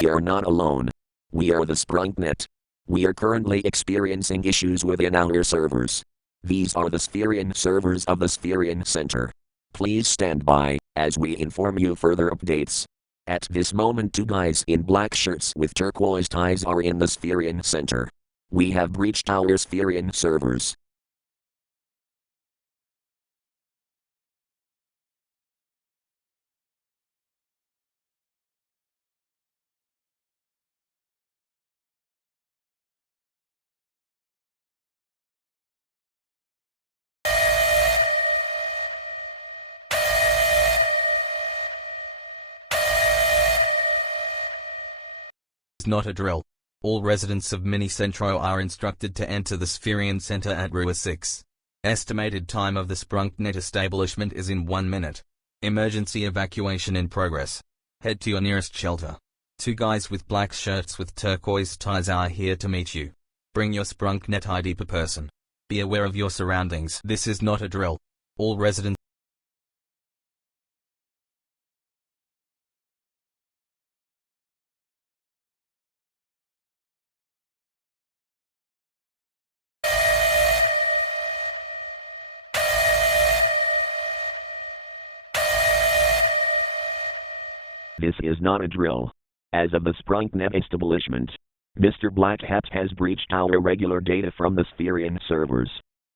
You're not alone. We are the SprunkNet. We are currently experiencing issues within our servers. These are the Spherian servers of the Spherian Center. Please stand by as we inform you further updates. At this moment, two guys in black shirts with turquoise ties are in the Spherian Center. We have breached our Spherian servers. It's not a drill. All residents of Mini Centro are instructed to enter the Spherian Center at Rua 6. Estimated time of the SprunkNet establishment is in 1 minute. Emergency evacuation in progress. Head to your nearest shelter. Two guys with black shirts with turquoise ties are here to meet you. Bring your SprunkNet ID per person. Be aware of your surroundings. This is not a drill. All residents This is not a drill. As of the SprunkNet establishment, Mr. Black Hat has breached our regular data from the Spherian servers.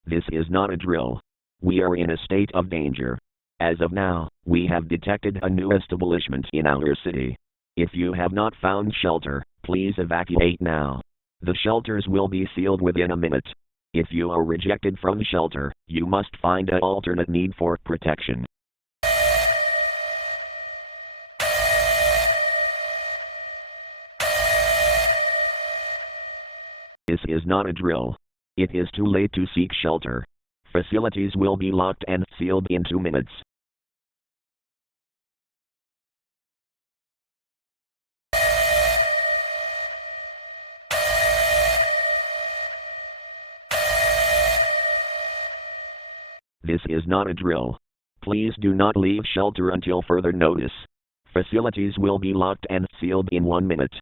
This is not a drill. We are in a state of danger. As of now, we have detected a new establishment in our city. If you have not found shelter, please evacuate now. The shelters will be sealed within a minute. If you are rejected from shelter, you must find an alternate need for protection. This is not a drill. It is too late to seek shelter. Facilities will be locked and sealed in 2 minutes. This is not a drill. Please do not leave shelter until further notice. Facilities will be locked and sealed in 1 minute.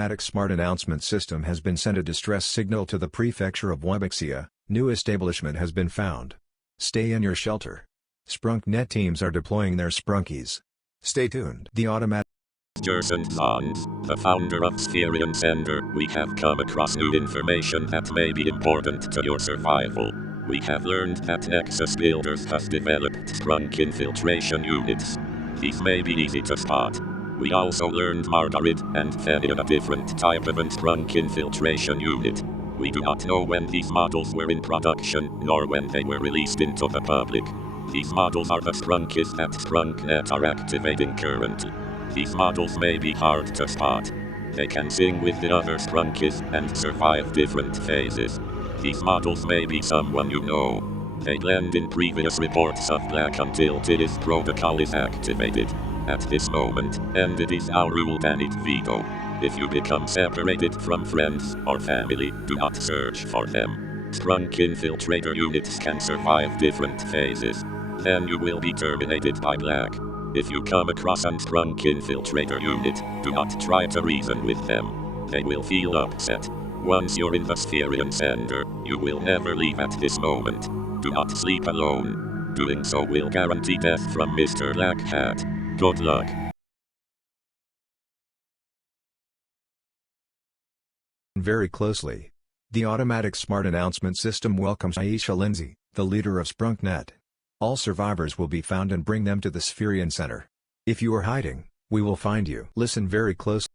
Automatic Smart Announcement System has been sent a distress signal to the prefecture of Wabixia. New establishment has been found. Stay in your shelter. SprunkNet teams are deploying their Sprunkies. Stay tuned. The automatic the founder of Spherian Center, we have come across new information that may be important to your survival. We have learned that Nexus Builders has developed Sprunk infiltration units. These may be easy to spot. We also learned Margaret and Fanny a different type of Sprunk infiltration unit. We do not know when these models were in production, nor when they were released into the public. These models are the Sprunkies that SprunkNet are activating currently. These models may be hard to spot. They can sing with the other Sprunkies and survive different phases. These models may be someone you know. They blend in previous reports of Black until this protocol is activated. At this moment, and it is our rule ban it veto. If you become separated from friends or family, do not search for them. Sprunk infiltrator units can survive different phases. Then you will be terminated by Black. If you come across an Sprunk infiltrator unit, do not try to reason with them. They will feel upset. Once you're in the Spherian Center, you will never leave at this moment. Do not sleep alone. Doing so will guarantee death from Mr. Black Hat. Good luck. Very closely. The Automatic Smart Announcement System welcomes Aisha Lindsay, the leader of SprunkNet. All survivors will be found and bring them to the Spherian Center. If you are hiding, we will find you. Listen very closely.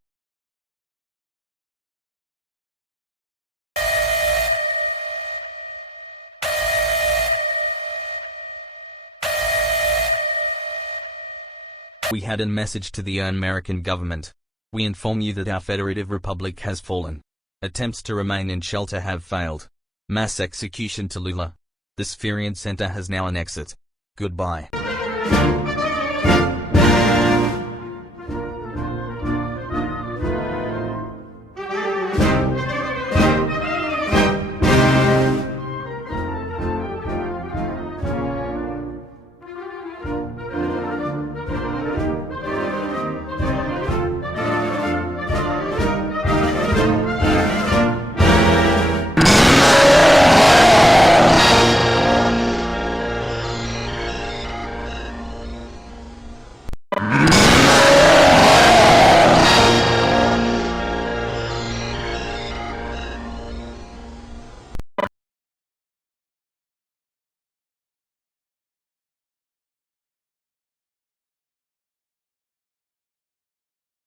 We had a message to the American government. We inform you that our Federative Republic has fallen. Attempts to remain in shelter have failed. Mass execution to Lula. The Spherian Center has now an exit. Goodbye.